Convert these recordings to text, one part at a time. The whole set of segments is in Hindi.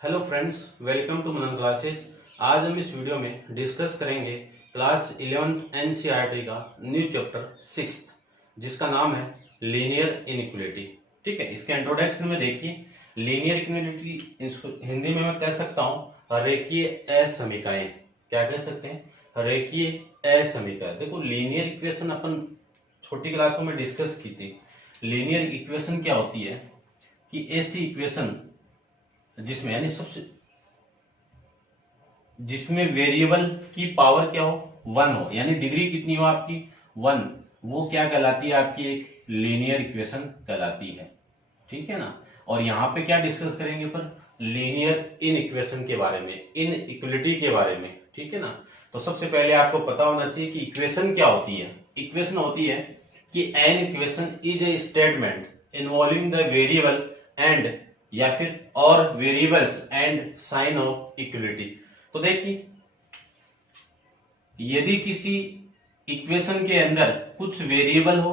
Hello friends, welcome to Manan classes. आज हम इस वीडियो में डिस्कस करेंगे क्लास 11th एनसीईआरटी का न्यू चैप्टर 6 जिसका नाम है लीनियर इनइक्वालिटी। ठीक है, इसके इंट्रोडक्शन में देखिए, लीनियर इनइक्वालिटी इसको हिंदी में मैं कह सकता हूँ रेखीय असमीकाएं। क्या कह सकते हैं? रेखीय असमीकाएं। देखो, लीनियर इक्वेशन अपन छोटी क्लासों में डिस्कस की थी। लीनियर इक्वेशन क्या होती है कि ऐसी इक्वेशन जिसमें यानी सबसे जिसमें वेरिएबल की पावर क्या हो, 1 हो, यानी डिग्री कितनी हो आपकी, 1। वो क्या कहलाती है? आपकी एक लीनियर इक्वेशन कहलाती है। ठीक है ना। और यहां पे क्या डिस्कस करेंगे पर लीनियर इन इक्वेशन के बारे में, इन इक्वलिटी के बारे में। ठीक है ना। तो सबसे पहले आपको पता होना चाहिए कि इक्वेशन क्या होती है। इक्वेशन होती है कि an equation is a statement involving the variable and या फिर और variables and sign of equality. तो देखिए, यदि किसी इक्वेशन के अंदर कुछ वेरिएबल हो,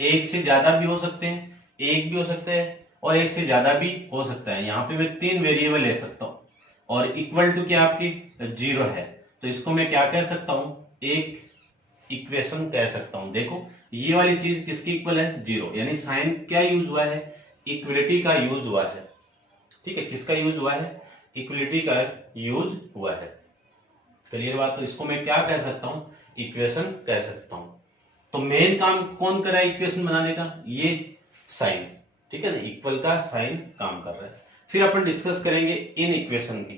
एक से ज्यादा भी हो सकते हैं, एक भी हो सकता है और एक से ज्यादा भी हो सकता है। यहां पे मैं 3 वेरिएबल ले सकता हूं और इक्वल टू क्या आपकी 0 है, तो इसको मैं क्या कह सकता हूं? एक इक्वेशन कह सकता हूं। देखो, ये वाली चीज किसकी इक्वल है? 0, यानी साइन क्या यूज हुआ है? इक्वलिटी का यूज हुआ है। ठीक है, किसका यूज हुआ है? इक्वलिटी का यूज हुआ है। क्लियर बात। तो इसको मैं क्या कह सकता हूं? इक्वेशन कह सकता हूं। तो मेन काम कौन कर रहा है इक्वेशन बनाने का? ये साइन। ठीक है ना, इक्वल का साइन काम कर रहा है। फिर अपन डिस्कस करेंगे इन इक्वेशन की।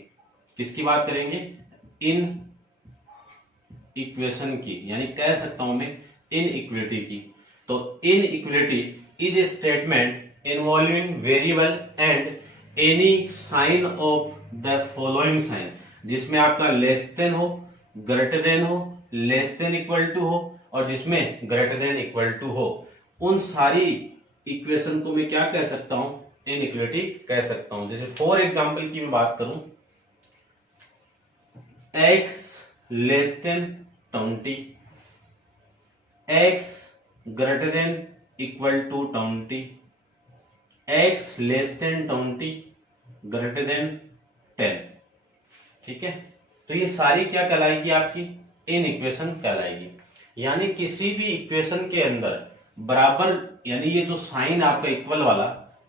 किसकी बात करेंगे? इन इक्वेशन की, यानी कह सकता हूं मैं इन इक्वलिटी की। तो inequality is a statement involving variable and any sign of the following sign, जिसमें आपका लेस देन हो, ग्रेटर देन हो, लेस देन इक्वल टू हो और जिसमें ग्रेटर देन इक्वल टू हो, उन सारी इक्वेशन को मैं क्या कह सकता हूं? इन इक्वलिटी कह सकता हूं। जैसे फॉर एग्जांपल की मैं बात करूं, x less than 20, x greater than equal to 20, x less than 20 greater than 10। ठीक है, तो ये सारी क्या कहलाएगी? आपकी इन इक्वेशन कहलाएगी। यानी किसी भी इक्वेशन के अंदर बराबर, यानी ये जो साइन आपका इक्वल वाला,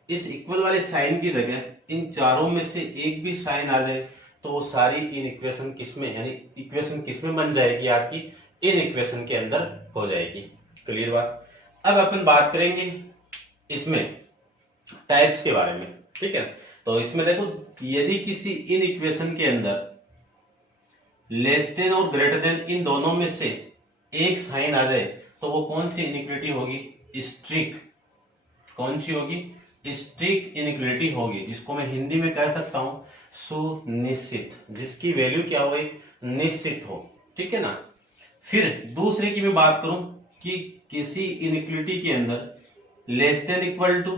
इस इक्वल वाले साइन की जगह इन चारों में से एक भी साइन आ जाए तो वो सारी इन इक्वेशन किसमें, यानी इक्वेशन किसमें बन जाएगी? आपकी इन इक्वेशन के अंदर हो जाएगी। क्लियर बात। अब अपन बात करेंगे इसमें टाइप्स के बारे में। ठीक है, तो इसमें देखो, यदि किसी इन इक्वेशन के अंदर लेस देन और ग्रेटर देन इन दोनों में से एक साइन आ जाए तो वो कौन सी इनइक्वालिटी होगी? स्ट्रिक। कौन सी होगी? स्ट्रिक इनइक्वालिटी होगी, जिसको मैं हिंदी में कह सकता हूं सुनिश्चित, जिसकी वैल्यू क्या हो? एक निश्चित हो। ठीक है ना। फिर दूसरे की मैं बात करूं कि किसी इनइक्वालिटी के अंदर less than equal to,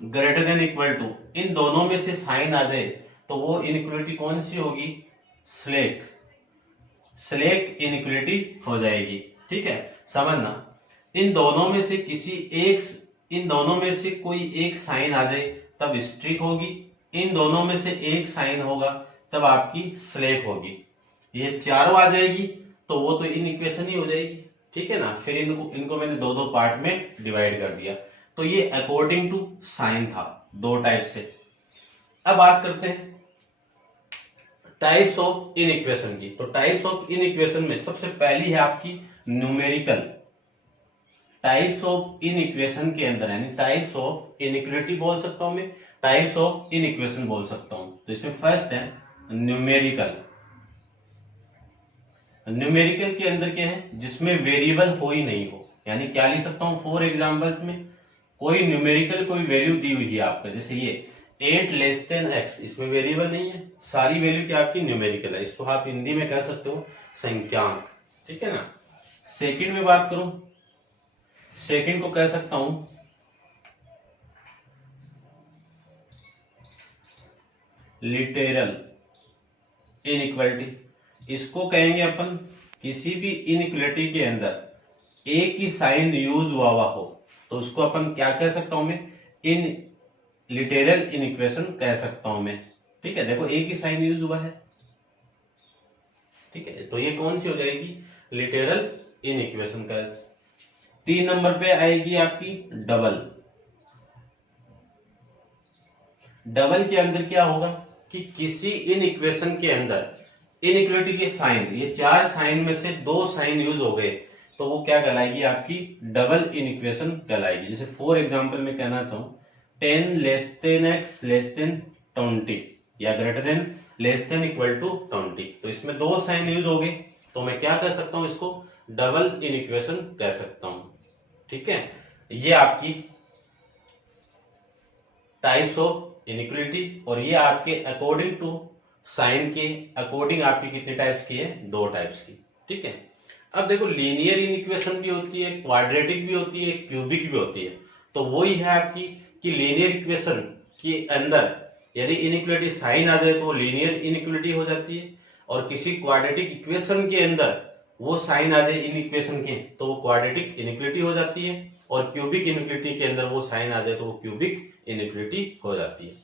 greater than equal to, इन दोनों में से साइन आ जाए तो वो इनइक्वालिटी कौन सी होगी? स्लैक। स्लैक इनइक्वालिटी हो जाएगी। ठीक है, समझना। इन दोनों में से किसी एक, इन दोनों में से कोई एक साइन आ जाए तब स्ट्रिक होगी, इन दोनों में से एक साइन होगा तब आपकी स्लैक होगी। ये चारों आ जाएगी तो वो तो इन इक्वेशन ही हो जाएगी। ठीक है ना। फिर इनको मैंने दो दो पार्ट में डिवाइड कर दिया। तो ये अकॉर्डिंग टू साइन था, दो टाइप से। अब बात करते हैं टाइप्स ऑफ इन इक्वेशन की। तो टाइप्स ऑफ इन इक्वेशन में सबसे पहली है आपकी numerical. Types of in equation के अंदर, यानी टाइप्स ऑफ इनइक्वालिटी बोल सकता हूं मैं, टाइप्स ऑफ इन इक्वेशन बोल सकता हूं। तो इसमें फर्स्ट है न्यूमेरिकल। न्यूमेरिकल के अंदर क्या है? जिसमें वेरिएबल हो ही नहीं हो। यानी क्या लिख सकता हूं? फॉर एग्जांपल्स में कोई न्यूमेरिकल कोई वैल्यू दी हुई है आपका, जैसे ये 8 लेस देन x, इसमें वेरिएबल नहीं है, सारी वैल्यू क्या आपकी न्यूमेरिकल है। इसको आप हिंदी में कह सकते हो संख्यांक। ठीक है ना। सेकंड में बात करूं, सेकंड को कह सकता हूं लिटरल इनइक्वालिटी। इसको कहेंगे अपन किसी भी इनइक्वालिटी के अंदर एक ही साइन यूज हुआ हो तो उसको अपन क्या कह सकता हूं मैं? इन लिटरल इनइक्वेशन कह सकता हूं मैं। ठीक है, देखो एक ही साइन यूज हुआ है। ठीक है, तो ये कौन सी हो जाएगी, लिटरल इनइक्वेशन का। 3 नंबर पे आएगी आपकी डबल। डबल के अंदर क्या होगा कि किसी इन इक्वेशन के अंदर इनइक्वलिटी के साइन, ये 4 साइन में से 2 साइन यूज हो गए तो वो क्या कहलाएगी, आपकी डबल इनइक्वेशन कहलाएगी। जैसे फॉर एग्जांपल में कहना चाहूं 10 less than x less than 20 या greater than less than equal to 20, तो इसमें 2 साइन यूज हो गए तो मैं क्या कह सकता हूं, इसको डबल इनइक्वेशन कह सकता हूं। ठीक है, ये आपकी टाइप्स ऑफ इनइक्वलिटी, और ये आपके अकॉर्डिंग टू साइन के अकॉर्डिंग आपकी कितने टाइप्स की है, 2 टाइप्स की। ठीक है, अब देखो लीनियर इनइक्वेशन भी होती है, क्वाड्रेटिक भी होती है, क्यूबिक भी होती है। तो वही है आपकी कि लीनियर इक्वेशन के अंदर यदि इनइक्वलिटी साइन आ जाए तो वो लीनियर इनइक्वलिटी हो जाती है, और किसी क्वाड्रेटिक इक्वेशन के अंदर वो साइन आ जाए इन इक्वेशन के तो वो क्वाड्रेटिक इनइक्वलिटी हो जाती है, और क्यूबिक इनइक्वलिटी के अंदर वो साइन आ जाए तो वो क्यूबिक इनइक्वलिटी हो जाती है।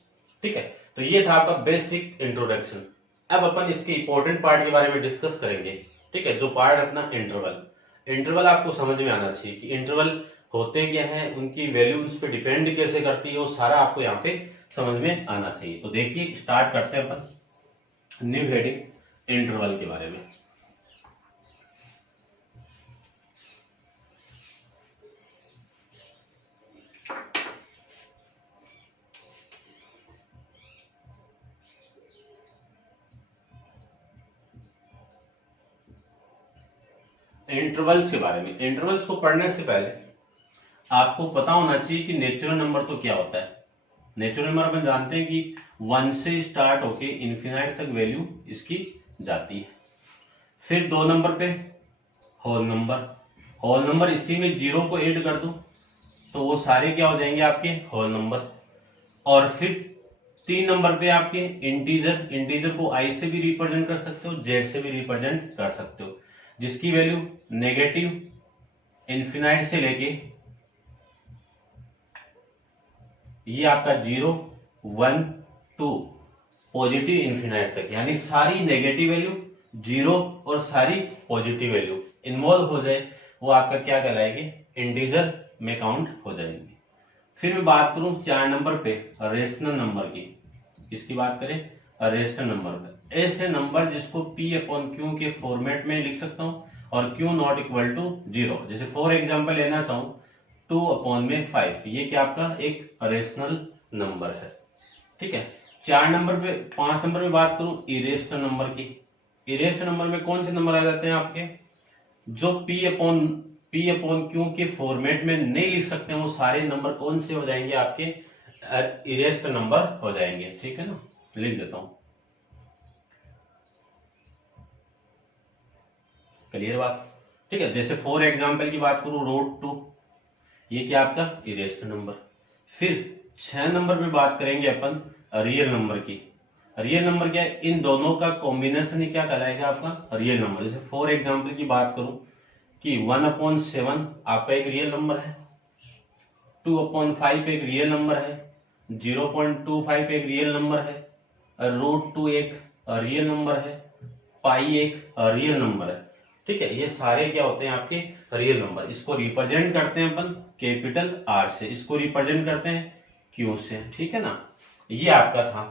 ठीक है, तो ये था आपका बेसिक इंट्रोडक्शन। अब अपन इसके इंपॉर्टेंट पार्ट के बारे में डिस्कस करेंगे। ठीक है, जो पार्ट अपना इंटरवल। इंटरवल आपको समझ में आना चाहिए कि इंटरवल होते क्या है, उनकी वैल्यू उस पर डिपेंड कैसे करती है, वो सारा आपको यहाँ पे समझ में आना चाहिए। तो देखिए स्टार्ट करते हैं अपन न्यू हेडिंग इंटरवल के बारे में। इंटरवल्स के बारे में, इंटरवल्स को पढ़ने से पहले आपको पता होना चाहिए कि नेचुरल नंबर तो क्या होता है। नेचुरल नंबर अपन जानते हैं कि 1 से स्टार्ट होके इन्फिनाइट तक वैल्यू इसकी जाती है। फिर 2 नंबर पे होल नंबर। होल नंबर इसी में 0 को ऐड कर दूं तो वो सारे क्या हो जाएंगे, आपके होल नंबर। और फिर 3 नंबर पे आपके इंटीजर। इंटीजर को i से भी रिप्रेजेंट कर सकते हो, z से भी रिप्रेजेंट कर सकते हो, जिसकी वैल्यू नेगेटिव इन्फिनाइट से लेके ये आपका 0 1 2 पॉजिटिव इन्फिनाइट तक, यानी सारी नेगेटिव वैल्यू 0 और सारी पॉजिटिव वैल्यू इन्वॉल्व हो जाए वो आपका क्या कहलाएगी, इंटीजर में काउंट हो जाएंगे। फिर मैं बात करूं 4 नंबर पे रेशनल नंबर की। किसकी बात करें, रेशनल नंबर पे। ऐसे नंबर जिसको p अपॉन क्यू के फॉर्मेट में लिख सकता हूं और q नॉट इक्वल टू 0। जैसे फॉर एग्जांपल लेना चाहूं 2 अपॉन में 5, ये क्या आपका एक रेशनल नंबर है। ठीक है, 4 नंबर पे 5 नंबर पे बात करूं इरेशनल नंबर की। इरेशनल नंबर में कौन से नंबर आ जाते हैं आपके, जो p अपॉन क्यू के फॉर्मेट में नहीं लिख सकते हैं, वो सारे नंबर कौन से हो जाएंगे, आपके इरेशनल नंबर हो जाएंगे। ठीक है ना, लिख देता हूं, क्लियर बात। ठीक है, जैसे फॉर एग्जांपल की बात करूं √2, ये क्या आपका इरेशनल नंबर। फिर 6 नंबर पे बात करेंगे अपन रियल नंबर की। रियल नंबर क्या है, इन दोनों का कॉम्बिनेशन ही क्या कहलाएगा, आपका रियल नंबर। जैसे फॉर एग्जांपल की बात करूं कि 1/7 आपका एक रियल नंबर है, 2/5 एक रियल नंबर है, 0.25 एक रियल नंबर है, √2 एक रियल नंबर है, पाई एक रियल नंबर है। ठीक है, ये सारे क्या होते हैं, आपके रियल नंबर। इसको रिप्रेजेंट करते हैं अपन कैपिटल R से, इसको रिप्रेजेंट करते हैं Q से। ठीक है ना, ये आपका था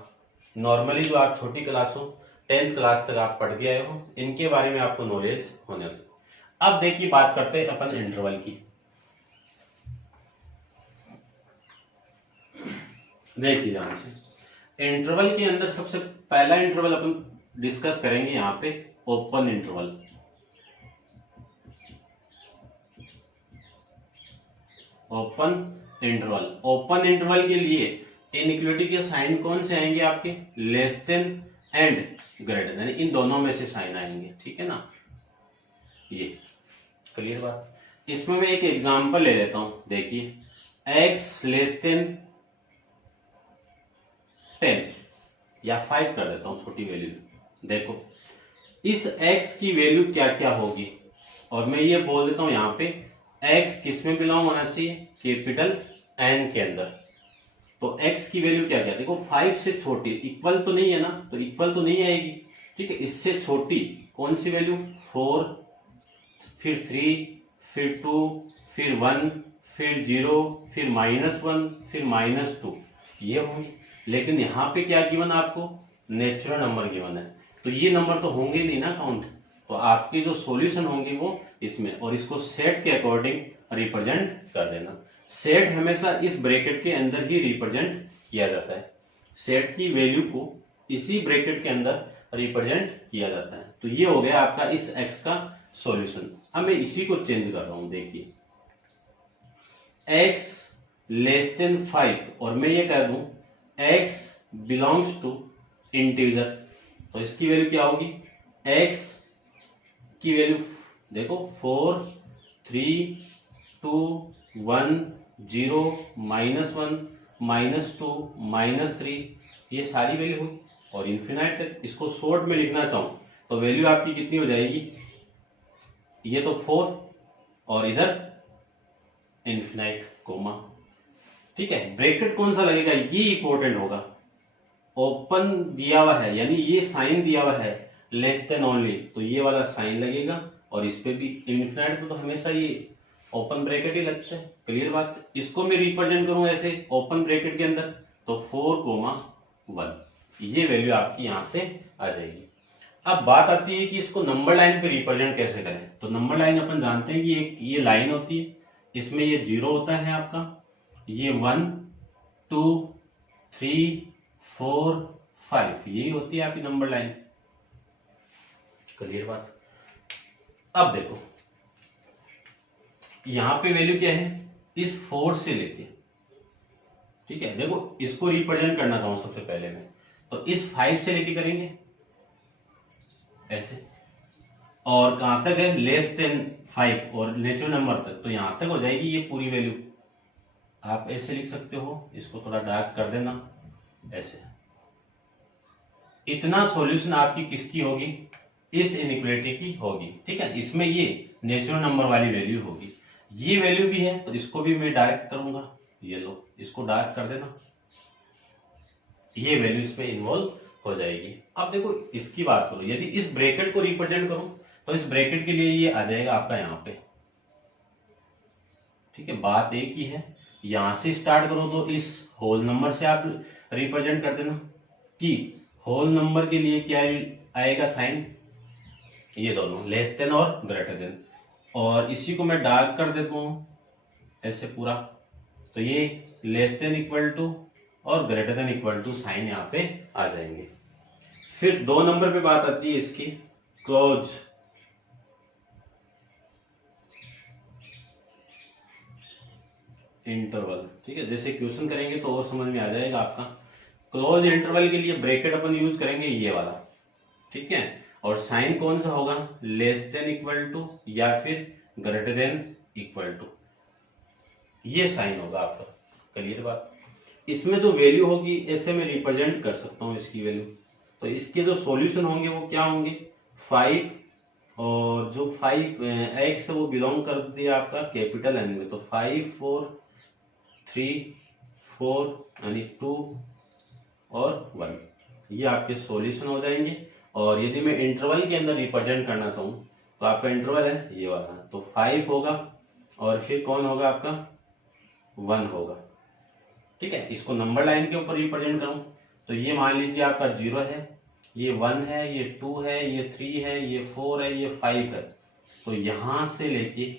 नॉर्मली जो आप छोटी क्लासों 10th क्लास तक आप पढ़ के आए हो, इनके बारे में आपको नॉलेज होने से। अब देखिए बात करते हैं अपन इंटरवल की। देखिए ध्यान से, इंटरवल के अंदर सबसे पहला इंटरवल अपन डिस्कस करेंगे यहाँ पे open interval. Open interval, open interval के लिए इनइक्वलिटी के साइन कौन से आएंगे, आपके less than and greater than, इन दोनों में से साइन आएंगे। ठीक है ना, ये क्लियर बात। इसमें मैं एक एग्जांपल ले लेता हूं, देखिए x लेस देन 10 या 5 कर देता हूं छोटी वैल्यू। देखो इस x की वैल्यू क्या क्या होगी, और मैं ये बोल देता हूं यहाँ पे x किस में बिलोंग होना चाहिए, कैपिटल N के अंदर। तो x की वैल्यू क्या क्या, देखो 5 से छोटी, इक्वल तो नहीं है ना, तो इक्वल तो नहीं आएगी, ठीक है। इससे छोटी कौन सी वैल्यू, 4, फिर 3, फिर 2, फिर 1, फिर 0, फिर -1, फिर -2, ये होंगी। लेकिन यहाँ पे क्या गिवन आपको, नेचुरल नंबर गिवन है, तो ये नंबर तो होंगे नहीं ना काउंट, तो आपके जो सॉल्यूशन होंगे वो इसमें, और इसको सेट के अकॉर्डिंग रिप्रेजेंट कर देना। सेट हमेशा इस ब्रैकेट के अंदर ही रिप्रेजेंट किया जाता है, सेट की वैल्यू को इसी ब्रैकेट के अंदर रिप्रेजेंट किया जाता है। तो ये हो गया आपका इस x का सॉल्यूशन। अब मैं इसी को चेंज कर रहा हूं, देखिए x लेस देन 5 और मैं ये कह दूं x बिलोंग्स टू इंटीजर, तो इसकी वैल्यू क्या होगी, x की वैल्यू देखो 4, 3, 2, 1, 0, -1, -2, -3, ये सारी वैल्यू होगी और इन्फिनाइट तक। इसको शॉर्ट में लिखना चाहूं तो वैल्यू आपकी कितनी हो जाएगी, ये तो 4 और इधर इन्फिनाइट कोमा, ठीक है। ब्रैकेट कौन सा लगेगा, ये इंपॉर्टेंट होगा। ओपन दिया हुआ है यानी ये साइन दिया हुआ है लेस देन ओनली, तो ये वाला साइन लगेगा, और इस पे भी इन्फिनाइट पे तो हमेशा ये ओपन ब्रैकेट ही लगता है, क्लियर बात। इसको मैं रिप्रेजेंट करूं ऐसे ओपन ब्रैकेट के अंदर, तो 4, 1, ये वैल्यू आपकी यहां से आ जाएगी। अब बात आती है कि इसको नंबर लाइन पे रिप्रेजेंट कैसे करें। तो नंबर लाइन अपन जानते हैं कि एक ये लाइन होती है, इसमें ये 0 होता है आपका, ये 1, 2, 3, 4, 5, यही होती है आपकी नंबर लाइन, क्लियर बात। अब देखो यहां पे वैल्यू क्या है, इस 4 से लेके, ठीक है। देखो इसको रिप्रेजेंट करना चाहूं सबसे पहले मैं, तो इस 5 से लेके करेंगे ऐसे, और कहां तक है, लेस देन 5 और नेचुरल नंबर तक, तो यहां तक हो जाएगी ये पूरी वैल्यू। आप ऐसे लिख सकते हो, इसको थोड़ा डार्क कर देना ऐसे। इतना सॉल्यूशन आपकी किसकी होगी, इस इनइक्वालिटी की होगी, ठीक है। इसमें ये नेचुरल नंबर वाली वैल्यू होगी, ये वैल्यू भी है, तो इसको भी मैं डायरेक्ट करूंगा, ये लो इसको डार्क कर देना, ये वैल्यू इसमें इन्वॉल्व हो जाएगी। अब देखो इसकी बात करो, यदि इस ब्रैकेट को रिप्रेजेंट करूं तो इस ब्रैकेट के लिए ये आ जाएगा आपका यहां पे, ठीक है। बात एक ही है, यहां से स्टार्ट करो तो इस होल नंबर से आप रिप्रेजेंट कर देना, कि होल नंबर के लिए क्या आएगा साइन, ये दोनों लेस देन और ग्रेटर देन, और इसी को मैं डार्क कर देता हूं ऐसे पूरा, तो ये लेस देन इक्वल टू और greater than equal to sign यहाँ पे आ जाएंगे। फिर 2 नंबर पे बात आती है इसकी क्लोज इंटरवल, ठीक है। जैसे क्वेश्चन करेंगे तो और समझ में आ जाएगा आपका। क्लोज इंटरवल के लिए ब्रैकेट अपन यूज करेंगे ये वाला, ठीक है, और साइन कौन सा होगा, लेस देन इक्वल टू या फिर ग्रेटर देन इक्वल टू, ये साइन होगा आपका, क्लियर बात। इसमें जो वैल्यू होगी ऐसे मैं रिप्रेजेंट कर सकता हूं इसकी वैल्यू, तो इसके जो सॉल्यूशन होंगे वो क्या होंगे, 5, और जो 5 एक्स वो बिलोंग कर दिया आपका कैपिटल एन में, तो 5, 4, 3, 4 यानी 2 और 1, ये आपके सॉल्यूशन हो जाएंगे। और यदि मैं इंटरवल के अंदर रिप्रेजेंट करना चाहूं तो आपका इंटरवल है ये वाला, तो 5 होगा और फिर कौन होगा आपका 1 होगा, ठीक है। इसको नंबर लाइन के ऊपर रिप्रेजेंट करूं तो ये मान लीजिए आपका 0 है, ये 1 है, ये 2 है, ये 3 है, ये 4 है, ये 5 है, तो यहां से लेके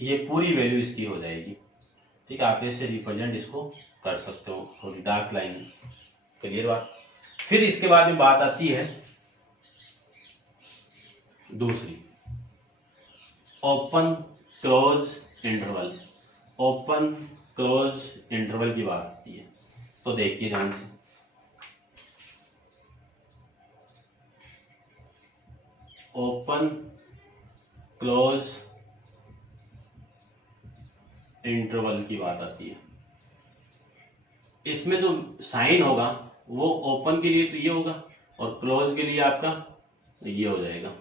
ये पूरी वैल्यू इसकी हो जाएगी, ठीक है। आप ऐसे रिप्रेजेंट इसको कर सकते हो थोड़ी डार्क लाइन, क्लियर बात। फिर इसके बाद में बात आती है दूसरी, open close interval. Open close interval की बात आती है, तो देखिए ध्यान से, ओपन क्लोज इंटरवल की बात आती है। इसमें जो साइन होगा वो ओपन के लिए तो ये होगा और क्लोज के लिए आपका ये हो जाएगा,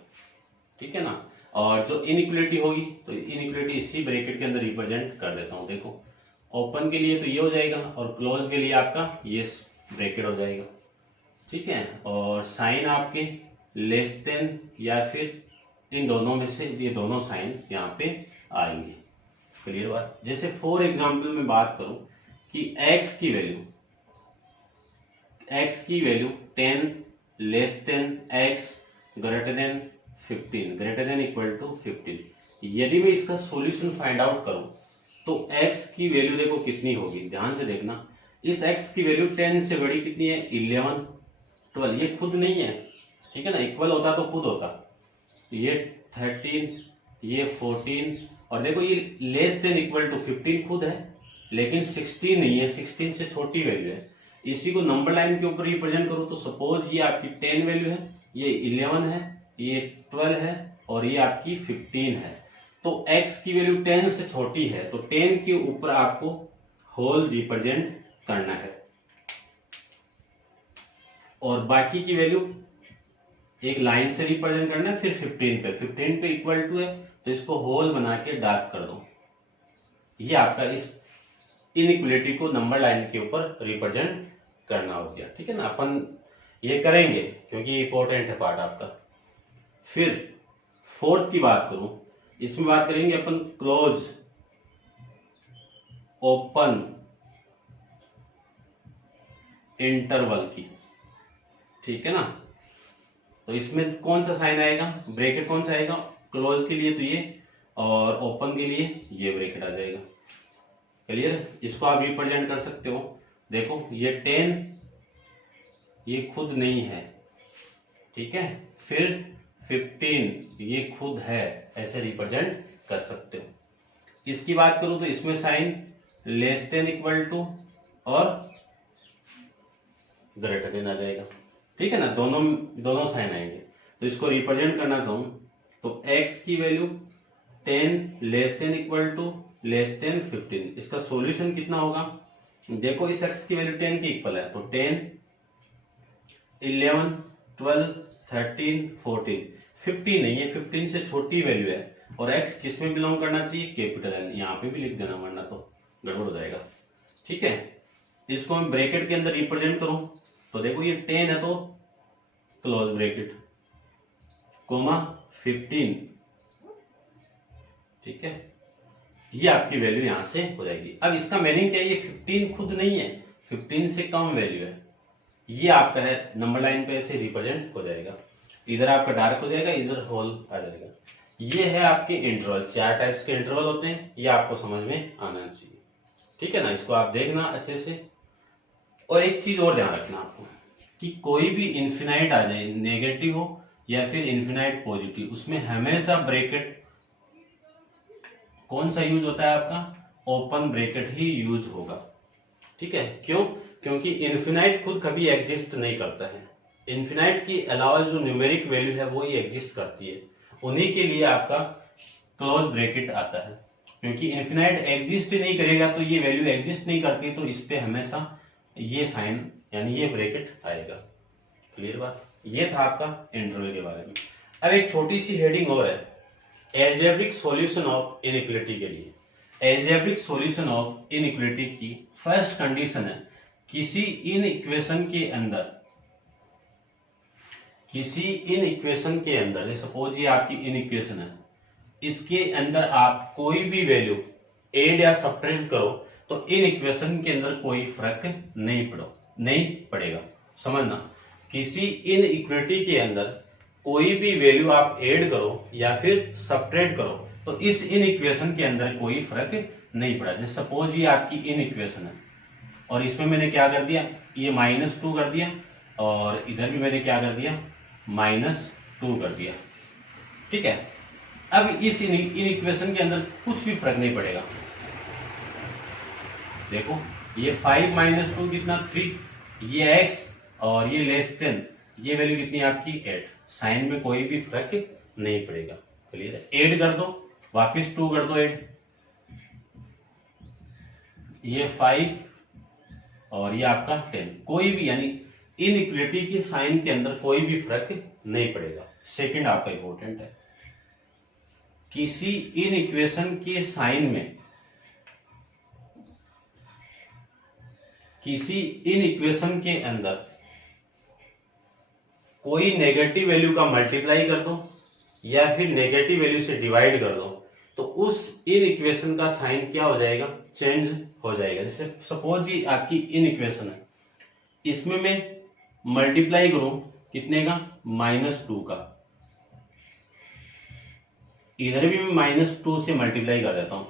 ठीक है ना। और जो इनइक्वालिटी होगी तो इनइक्वालिटी इसी ब्रैकेट के अंदर रिप्रेजेंट कर देता हूं, देखो ओपन के लिए तो ये हो जाएगा और क्लोज के लिए आपका ये ब्रैकेट हो जाएगा, ठीक है। और साइन आपके लेस देन या फिर इन दोनों में से ये दोनों साइन यहाँ पे आएंगे। क्लियर बात। जैसे फॉर एग्जांपल में बात करूं कि x की value 10 less than x greater than 15 greater than equal to 15, यदि मैं इसका सॉल्यूशन फाइंड आउट करूं तो x की वैल्यू देखो कितनी होगी, ध्यान से देखना। इस x की वैल्यू 10 से बड़ी कितनी है, 11 12, ये खुद नहीं है, ठीक है ना, इक्वल होता तो खुद होता। ये 13, ये 14 और देखो ये लेस देन इक्वल टू 15 खुद है, लेकिन 16 नहीं है, 16 से छोटी वैल्यू है। इसी को नंबर लाइन के ऊपर रिप्रेजेंट करो तो सपोज ये आपकी 10 वैल्यू है, ये 11 है, ये 12 है और ये आपकी 15 है। तो x की वैल्यू 10 से छोटी है तो 10 के ऊपर आपको होल रिप्रेजेंट करना है और बाकी की वैल्यू एक लाइन से रिप्रेजेंट करना है, फिर 15 पे इक्वल टू है तो इसको होल बना के डार्क कर दो। ये आपका इस इनइक्वलिटी को नंबर लाइन के ऊपर रिप्रेजेंट करना हो गया, ठीक है ना। अपन ये करेंगे क्योंकि इंपॉर्टेंट है पार्ट आपका। फिर फोर्थ की बात करूं, इसमें बात करेंगे अपन क्लोज ओपन इंटरवल की, ठीक है ना। तो इसमें कौन सा साइन आएगा, ब्रैकेट कौन सा आएगा, क्लोज के लिए तो ये और ओपन के लिए ये ब्रैकेट आ जाएगा। क्लियर। इसको आप रिप्रेजेंट कर सकते हो, देखो ये 10 ये खुद नहीं है, ठीक है, फिर 15 ये खुद है, ऐसे रिप्रेजेंट कर सकते हो। इसकी बात करूं तो इसमें sign less than equal to और ग्रेटर देन आ जाएगा, ठीक है ना, दोनों साइन आएंगे। तो इसको रिप्रेजेंट करना चाहूं तो x की value 10 less than equal to less than 15, इसका सॉल्यूशन कितना होगा, देखो इस x की वैल्यू 10 के इक्वल है तो 10 11 12 13 14, 15 नहीं है, 15 से छोटी वैल्यू है और x किस में बिलोंग करना चाहिए, कैपिटल N, यहाँ पे भी लिख देना वरना तो गड़बड़ हो जाएगा, ठीक है। इसको मैं ब्रैकेट के अंदर रिप्रेजेंट करूं तो देखो ये 10 है तो क्लोज ब्रैकेट कोमा 15, ठीक है, ये आपकी वैल्यू यहां से हो जाएगी। अब इसका मीनिंग क्या है, ये 15 खुद नहीं है, 15 से कम वैल्यू है, ये आपका है नंबर लाइन पे ऐसे रिप्रेजेंट हो जाएगा, इधर आपका डार्क हो जाएगा, इधर होल आ जाएगा। ये है आपके इंटरवल, 4 टाइप्स के इंटरवल होते हैं, ये आपको समझ में आना चाहिए, ठीक है ना। इसको आप देखना अच्छे से। और एक चीज और ध्यान रखना आपको कि कोई भी इन्फिनाइट आ जाए, नेगेटिव हो या फिर इन्फिनाइट पॉजिटिव, उसमें हमेशा ब्रैकेट कौन सा यूज होता है आपका, ओपन ब्रैकेट ही यूज होगा, ठीक है। क्यों, क्योंकि इन्फिनाइट खुद कभी एग्जिस्ट नहीं करता है, इन्फिनाइट के अलावा जो न्यूमेरिक वैल्यू है वो ही एग्जिस्ट करती है, उन्हीं के लिए आपका क्लोज ब्रैकेट आता है। क्योंकि इन्फिनाइट एग्जिस्ट ही नहीं करेगा तो ये वैल्यू एग्जिस्ट नहीं करती, तो इस पे हमेशा ये साइन यानी ये ब्रैकेट आएगा। क्लियर बात। ये था आपका इंटरवल के बारे में। अब एक छोटी सी हेडिंग और है, एल्जेब्रिक सॉल्यूशन ऑफ इनइक्वालिटी के लिए। एल्जेब्रिक सॉल्यूशन ऑफ इनइक्वालिटी की फर्स्ट कंडीशन है किसी इन इक्वेशन के अंदर सपोज ये आपकी इन इक्वेशन है, इसके अंदर आप कोई भी वैल्यू ऐड या सब्ट्रैक्ट करो तो इन इक्वेशन के अंदर कोई फर्क नहीं पड़ेगा। समझना, किसी इन इक्विटी के अंदर कोई भी वैल्यू आप ऐड करो या फिर सब्ट्रैक्ट करो तो इस इन इक्वेशन के अंदर कोई फर्क नहीं पड़ा। जैसे सपोज ये आपकी इन इक्वेशन है और इसमें मैंने क्या कर दिया, ये -2 कर दिया और इधर भी मैंने क्या कर दिया, -2 कर दिया, ठीक है। अब इस इन इक्वेशन के अंदर कुछ भी फर्क नहीं पड़ेगा। देखो ये 5 - 2 कितना 3, ये x और ये लेस देन, ये वैल्यू कितनी है आपकी 8, साइन में कोई भी फर्क नहीं पड़ेगा। क्लियर है। ऐड कर दो, वापस 2 कर दो ऐड, ये 5 और ये आपका 10, कोई भी यानी इनइक्वालिटी के साइन के अंदर कोई भी फर्क नहीं पड़ेगा। सेकंड आपका इंपॉर्टेंट है, किसी इन इक्वेशन के साइन में किसी इन इक्वेशन के अंदर कोई नेगेटिव वैल्यू का मल्टीप्लाई कर दो या फिर नेगेटिव वैल्यू से डिवाइड कर दो, तो उस इन इक्वेशन का साइन क्या हो जाएगा, चेंज हो जाएगा। जैसे सपोज जी आपकी इन इक्वेशन है, इसमें मैं मल्टीप्लाई करूं कितने का, -2 का, इधर भी मैं -2 से मल्टीप्लाई कर देता हूं,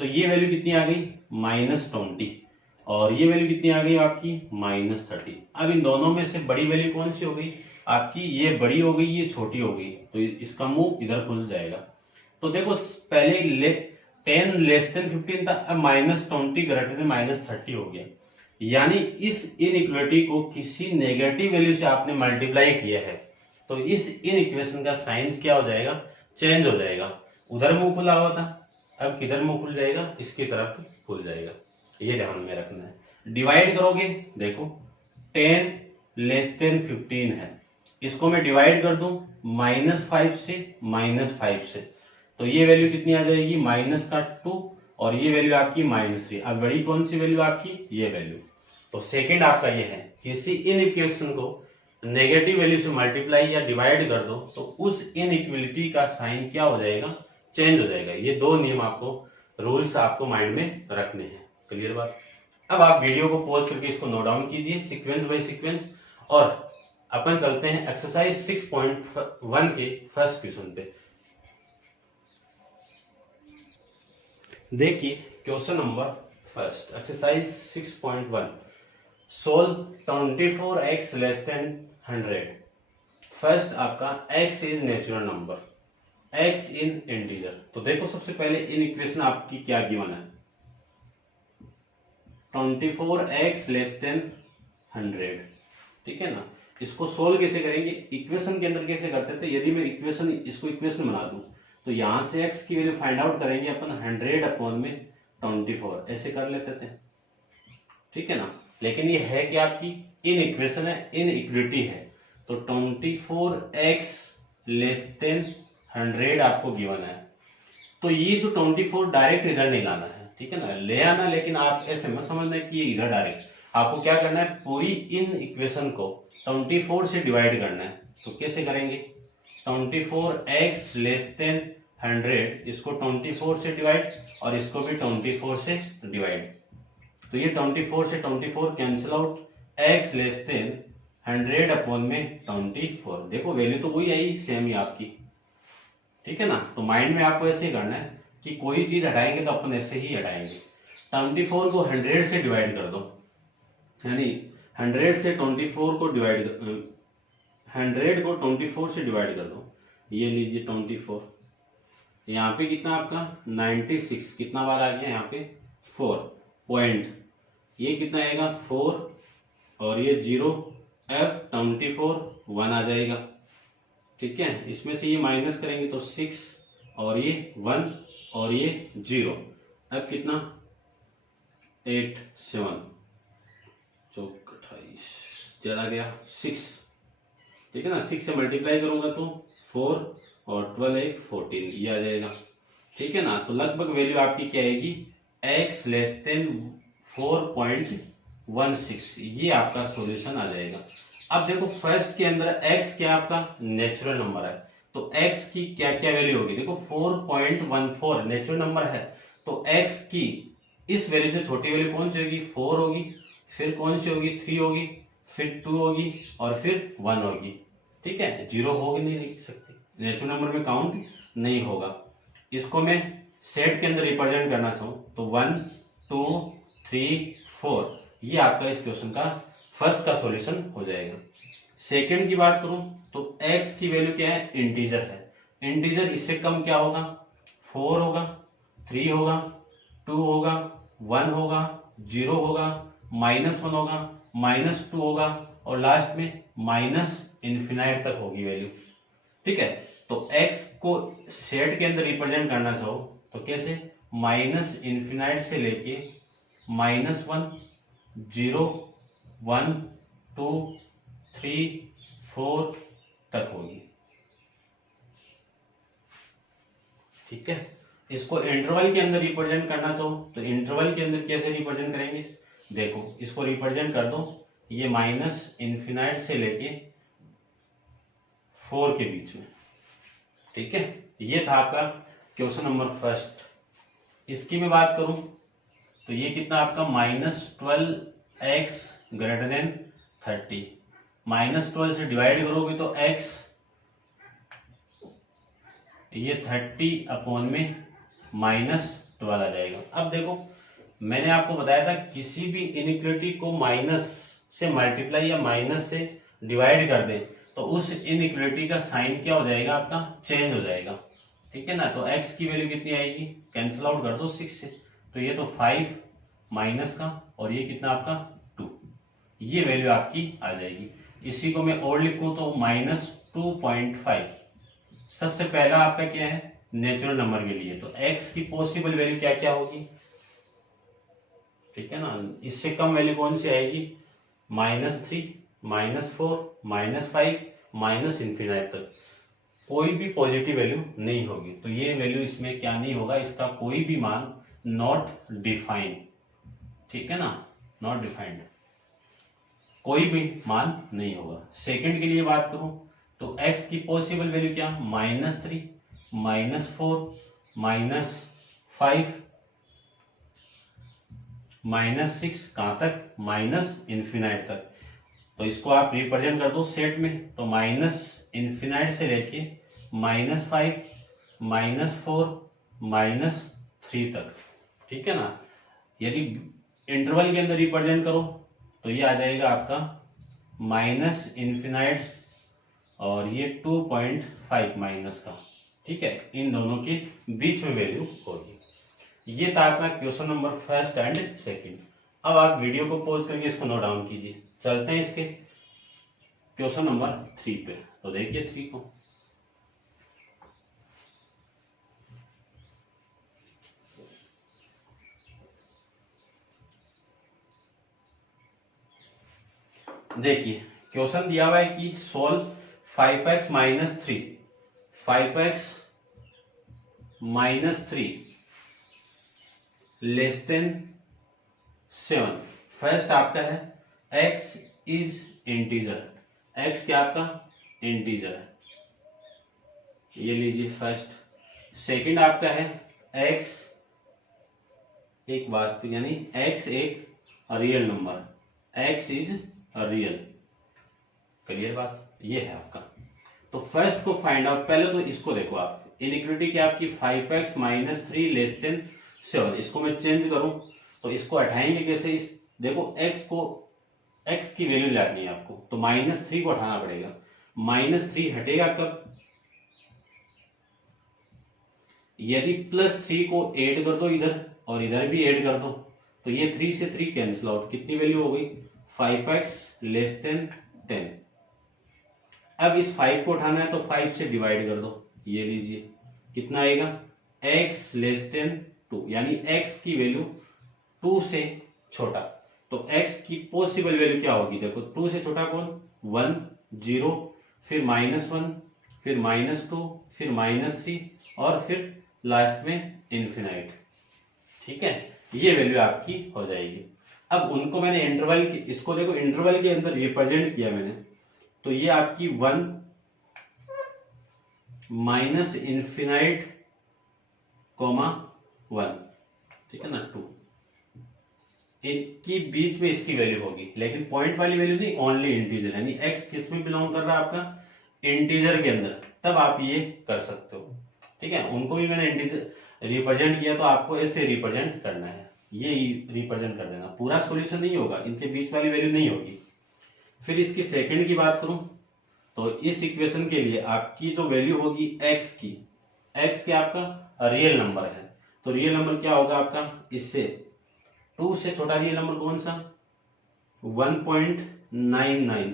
तो ये वैल्यू कितनी आ गई, -20, और ये वैल्यू कितनी आ गई आपकी, -30। अब इन दोनों में से बड़ी वैल्यू कौन सी हो गई आपकी, ये बड़ी हो गई, ये छोटी हो गई, तो इसका मुंह इधर खुल जाएगा। तो देखो पहले 10 लेस देन 15 था, अब -20 ग्रेटर देन -30 हो गया, यानी इस इनइक्वालिटी को किसी नेगेटिव वैल्यू से आपने मल्टीप्लाई किया है, तो इस इन इक्वेशन का साइन क्या हो जाएगा, चेंज हो जाएगा। उधर मुंह खुला हुआ था, अब किधर मुंह खुल जाएगा, इसकी तरफ खुल जाएगा, ये ध्यान में रखना है। डिवाइड करोगे, देखो 10 लेस देन 15 है, इसको मैं डिवाइड कर दूं -5 से, -5 से, तो ये वैल्यू कितनी आ जाएगी, -2, और ये वैल्यू आपकी -3। अब बड़ी कौन सी वैल्यू आपकी, ये वैल्यू। तो सेकंड आपका ये है, किसी इन इक्वेशन को नेगेटिव वैल्यू से मल्टीप्लाई या डिवाइड कर दो, तो उस इनइक्वालिटी का साइन क्या हो जाएगा, चेंज हो जाएगा। ये दो नियम आपको, रूल्स आपको माइंड में रखने हैं। क्लियर बात। अब आप वीडियो को पॉज करके इसको नोट डाउन कीजिए सीक्वेंस बाय सीक्वेंस, और अपन चलते हैं एक्सरसाइज 6.1 के फर्स्ट क्वेश्चन पे। देखिए question number first, exercise 6.1, solve 24x less than 100। First आपका x is natural number, x in integer. तो देखो सबसे पहले इन इक्वेशन आपकी क्या गिवन है, 24x लेस देन 100, ठीक है ना। इसको सोल्व कैसे करेंगे, इक्वेशन के अंदर कैसे करते थे, यदि मैं इक्वेशन, इसको इक्वेशन बना दूं, तो यहां से x की वैल्यू फाइंड आउट करेंगे अपन 100/24, ऐसे कर लेते थे, ठीक है ना। लेकिन ये है कि आपकी इन इक्वेशन है, इन इक्विटी है, तो 24x लेस देन 100 आपको गिवन है। तो ये जो 24 डायरेक्ट इधर नहीं लाना है, ठीक है ना, ले आना, लेकिन आप ऐसे मत समझना कि ये इधर डायरेक्ट, आपको क्या करना है, पूरी इन इक्वेशन को 24 से डिवाइड करना है। तो कैसे करेंगे, 24x लेस देन 100, इसको 24 से डिवाइड और इसको भी 24 से डिवाइड, तो ये 24 से 24 cancel out, x less then 100/24। देखो वैल्यू तो वही आई, सेम ही आपकी, ठीक है ना। तो माइंड में आपको ऐसे ही करना है कि कोई चीज हटाएंगे तो अपन ऐसे ही हटाएंगे। 24 को 100 से डिवाइड कर दो, यानी 100 से 24 को डिवाइड, 100 को 24 से डिवाइड कर दो, ये लीजिए 24, यहाँ पे कितना आपका 96, कितना बार आ गया यहाँ पे 4 पॉइंट, ये कितना आएगा 4 और ये 0, अब 24 1 आ जाएगा, ठीक है। इसमें से ये माइनस करेंगे तो 6 और ये 1 और ये 0, अब कितना 8 7 चौक 28 चला गया 6, ठीक है ना। 6 से मल्टीप्लाई करूंगा तो 4 और 12 14, ये आ जाएगा, ठीक है ना। तो लगभग वैल्यू आपकी क्या आएगी, x लेस देन 4.16, ये आपका सॉल्यूशन आ जाएगा। अब देखो फर्स्ट के अंदर x क्या आपका नेचुरल नंबर है, तो x की क्या क्या वैल्यू होगी, देखो 4.14 नेचुरल नंबर है, तो x की इस वैल्यू से छोटी वैल्यू कौन सी होगी, 4 होगी, फिर कौन सी होगी, 3 होगी, फिर 2 होगी और फिर 1 होगी, ठीक है। 0 होगी नहीं लिख सकती, नेचुरल नंबर में काउंट नहीं होगा। इसको मैं सेट के अंदर रिप्रेजेंट करना चाहूं तो 1 2 3 4, ये आपका इस क्वेश्चन का फर्स्ट का सॉल्यूशन हो जाएगा। सेकंड की बात करूं तो x की वैल्यू क्या है, इंटीजर है, इंटीजर इससे कम क्या होगा, 4 होगा, 3 होगा, 2 होगा, 1 होगा, 0 होगा, -1 होगा, -2 होगा और लास्ट में -इन्फिनाइट तक होगी वैल्यू, ठीक है। तो x को सेट के अंदर रिप्रेजेंट करना चाहो तो कैसे, -इन्फिनाइट से लेके -1 0 1 2 3 4 तक होगी, ठीक है। इसको इंटरवल के अंदर रिप्रेजेंट करना चाहो तो इंटरवल के अंदर कैसे रिप्रेजेंट करेंगे, देखो इसको रिप्रेजेंट कर दो, ये माइनस इन्फिनाइट से लेके 4 के बीच में। ठीक है, ये था आपका क्वेश्चन नंबर फर्स्ट। इसकी मैं बात करूं तो ये कितना आपका -12x ग्रेटर देन 30। -12 से डिवाइड करोगे तो x ये 30 अपॉन में -12 आ जाएगा। अब देखो मैंने आपको बताया था किसी भी इनइक्वालिटी को माइनस से मल्टीप्लाई या माइनस से डिवाइड कर दें तो उस इनइक्वालिटी का साइन क्या हो जाएगा, आपका चेंज हो जाएगा। ठीक है ना, तो x की वैल्यू कितनी आएगी, कैंसिल आउट कर दो 6 से, तो ये तो 5 माइनस का और ये कितना आपका 2, ये वैल्यू आपकी आ जाएगी। इसी को मैं और लिखूं तो -2.5। सबसे पहला आपका क्या है, नेचुरल नंबर के लिए, तो x की पॉसिबल वैल्यू क्या क्या होगी। ठीक है ना, इससे कम वैल्यू कौन सी आएगी, -3, -4, -5, माइनस इन्फिनाइट तक कोई भी पॉजिटिव वैल्यू नहीं होगी। तो ये वैल्यू इसमें क्या नहीं होगा, इसका कोई भी मान नॉट डिफाइंड। ठीक है ना, नॉट डिफाइंड, कोई भी मान नहीं होगा। सेकंड के लिए बात करूं तो x की पॉसिबल वैल्यू क्या, -3, -4, -5, -6, कहां तक, माइनस इन्फिनाइट तक। तो इसको आप रिप्रेजेंट कर दो सेट में, तो माइनस इन्फिनाइट से लेके -5, -4, -3 तक। ठीक है ना, यदि इंटरवल के अंदर रिप्रेजेंट करो तो ये आ जाएगा आपका माइनस इन्फिनाइट और ये 2.5 माइनस का। ठीक है, इन दोनों के बीच में वैल्यू होगी। ये था आपका question number first and second. अब आप वीडियो को पॉज करके इसको नोट डाउन कीजिए। चलते हैं इसके क्वेश्चन नंबर 3 पे। तो देखिए 3 को, देखिए क्वेश्चन दिया हुआ है कि solve 5x - 3, 5x - 3 less than 7। First आपका है x इज इंटीजर, x क्या आपका इंटीजर है, ये लीजिए फर्स्ट। सेकंड आपका है x एक वास्तविक यानी x एक real number, x is real. Clear बात, ये है आपका। तो फर्स्ट को फाइंड आउट, पहले तो इसको देखो आप, इनइक्वालिटी क्या आपकी 5x - 3 लेस देन 7। इसको मैं चेंज करूं तो इसको हटाएंगे कैसे, इस देखो x की वैल्यू लानी है आपको, तो -3 को हटाना पड़ेगा। -3 हटेगा कब, यदि +3 को ऐड कर दो इधर और इधर भी ऐड कर दो तो ये 3 से 3 कैंसिल आउट, कितनी वैल्यू हो गई, 5x लेस देन 10। अब इस 5 को उठाना है तो 5 से डिवाइड कर दो, ये लीजिए कितना आएगा, x लेस देन 2, यानी x की वैल्यू 2 से छोटा। तो x की पॉसिबल वैल्यू क्या होगी, देखो 2 से छोटा कौन, 1, 0, फिर -1, फिर -2, फिर -3 और फिर लास्ट में इन्फिनाइट। ठीक है, ये वैल्यू आपकी हो जाएगी। अब उनको मैंने इंटरवल की, इसको देखो इंटरवल के अंदर रिप्रेजेंट किया मैंने, तो ये आपकी 1 माइनस इन्फिनाइट कोमा 1, ठीक है ना 2, इनकी बीच में इसकी वैल्यू होगी, लेकिन पॉइंट वाली वैल्यू नहीं, ओनली इंटीजर, यानी x किस में बिलोंग कर रहा है आपका इंटीजर के अंदर, तब आप ये कर सकते हो। ठीक है, उनको भी मैंने इंटीजर रिप्रेजेंट किया तो आपको ऐसे रिप्रेजेंट करना है, ये रिप्रेजेंट कर देना, पूरा सॉल्यूशन नहीं होगा, इनके बीच वाली वैल्यू नहीं होगी। फिर इसकी सेकंड की बात करूं तो इस इक्वेशन के लिए आपकी जो वैल्यू होगी x की, x क्या आपका रियल नंबर है, तो रियल नंबर क्या होगा आपका, इससे 2 से छोटा रियल नंबर कौन सा, 1.99,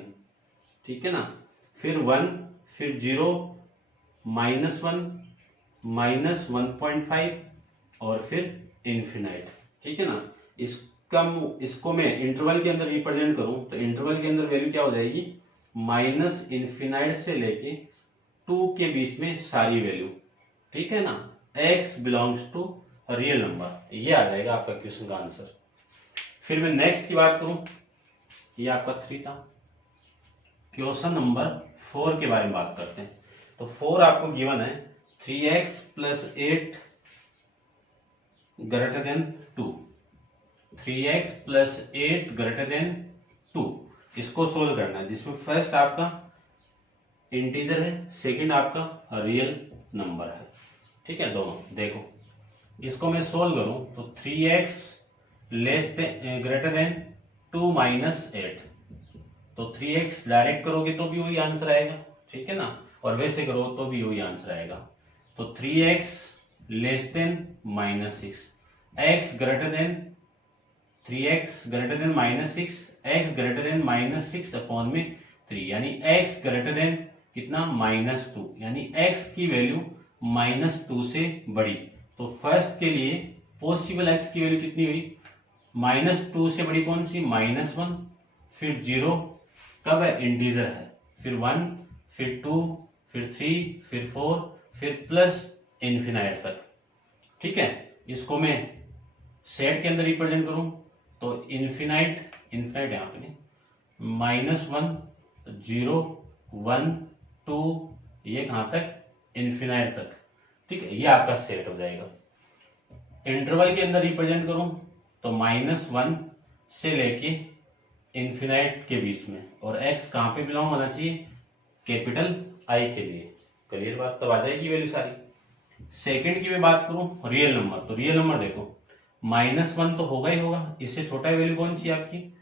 ठीक है ना, फिर 1, फिर 0, -1, -1.5 और फिर इन्फिनाइट। ठीक है ना, इसको मैं इंटरवल के अंदर रिप्रेजेंट करूं तो इंटरवल के अंदर वैल्यू क्या हो जाएगी, माइनस इन्फिनाइट से लेके 2 के बीच में सारी वैल्यू। ठीक है ना, x belongs to real number, ये आ जाएगा आपका क्वेश्चन का आंसर। फिर मैं नेक्स्ट की बात करूं, ये आपका 3 था। क्वेश्चन नंबर 4 के बारे में बात करते हैं। तो 4 आपको गिवन है 3x + 8 greater than 2, 3x + 8 greater than 2, इसको सोल्व करना है, जिसमें फर्स्ट आपका इंटीजर है, सेकंड आपका रियल नंबर है। ठीक है, दोनों देखो, इसको मैं सोल्व करूं तो 3x ग्रेटर देन 2 - 8, तो 3x डायरेक्ट करोगे तो भी वही आंसर आएगा, ठीक है ना, और वैसे करो तो भी वही आंसर आएगा। तो 3x -6, x greater then 3x greater than -6, x greater then -6 upon में 3, यानी x ग्रेटर देन कितना -2, यानी x की वैल्यू -2 से बड़ी। तो फर्स्ट के लिए पॉसिबल x की वैल्यू कितनी हुई, -2 से बड़ी कौन सी, -1, फिर 0 कब है, इंटीजर है, फिर 1, फिर 2, फिर 3, फिर 4, फिर प्लस इन्फिनाइट तक। ठीक है, इसको मैं सेट के अंदर रिप्रेजेंट करूं तो इन्फिनाइट यहां पे -1, 0, 1, 2, ये कहां तक, इन्फिनाइट तक। ठीक है, ये आपका सेट हो जाएगा। इंटरवल के अंदर रिप्रेजेंट करूं तो -1 से लेके इन्फिनाइट के बीच में, और x कहां पे बिलोंग होना चाहिए, कैपिटल I के लिए। क्लियर बात, तब आ जाएगी वैल्यू सारी। सेकंड की मैं बात करूं रियल नंबर, तो रियल नंबर देखो -1 तो होगा ही होगा, इससे छोटा वैल्यू कौन सी आपकी,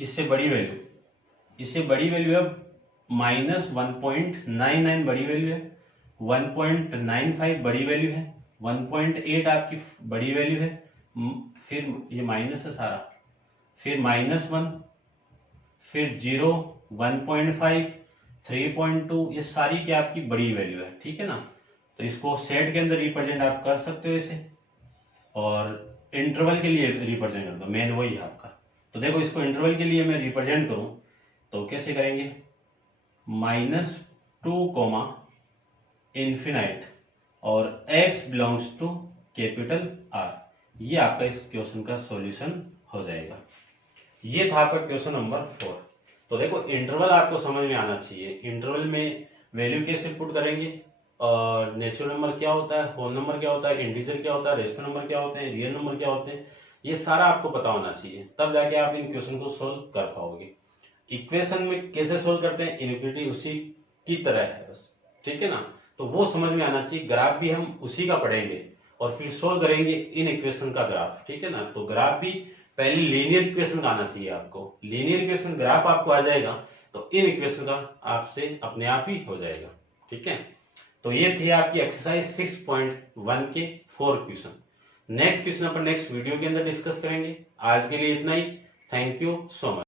इससे बड़ी वैल्यू, इससे बड़ी वैल्यू है -1.99 बड़ी वैल्यू है, 1.95 बड़ी वैल्यू है, 1.8 आपकी बड़ी वैल्यू है, फिर ये माइनस है सारा, फिर -1, फिर 0, 1.5, 3.2, ये सारी क्या आपकी बड़ी वैल्यू है। ठीक है ना, तो इसको सेट के अंदर रिप्रेजेंट आप कर सकते हो इसे, और इंटरवल के लिए रिप्रेजेंट कर दो, मेन वही है आपका। तो देखो, इसको इंटरवल के लिए मैं रिप्रेजेंट करूं तो कैसे करेंगे, -2, इन्फिनाइट, और x belongs to capital R, ये आपका इस क्वेश्चन का सॉल्यूशन हो जाएगा। ये था आपका क्वेश्चन नंबर 4। तो देखो, इंटरवल आपको समझ में आना चाहिए, इंटरवल में वैल्यू कैसे पुट करेंगे, और नेचुरल नंबर क्या होता है, होल नंबर क्या होता है, इंटीजर क्या होता है, रेशनल नंबर क्या होते हैं, रियल नंबर क्या होते हैं, ये सारा आपको पता होना चाहिए, तब जाके आप इन क्वेश्चन को सोल्व कर पाओगे। इक्वेशन में कैसे सोल्व करते हैं, इनइक्वालिटी उसी की तरह है बस, ठीक है ना, तो वो समझ में आना चाहिए। ग्राफ भी हम उसी का पढ़ेंगे और फिर सोल्व करेंगे इन इक्वेशन का ग्राफ, ठीक है ना। तो ग्राफ भी पहले लीनियर इक्वेशन का आना चाहिए आपको, लीनियर इक्वेशन ग्राफ आपको आ जाएगा तो इन इक्वेशन का आपसे अपने आप ही हो जाएगा, ठीक है। तो ये थी आपकी एक्सरसाइज 6.1 के 4 क्वेश्चन। नेक्स्ट क्वेश्चन अपन नेक्स्ट वीडियो के अंदर डिस्कस करेंगे। आज के लिए इतना ही। Thank you so much.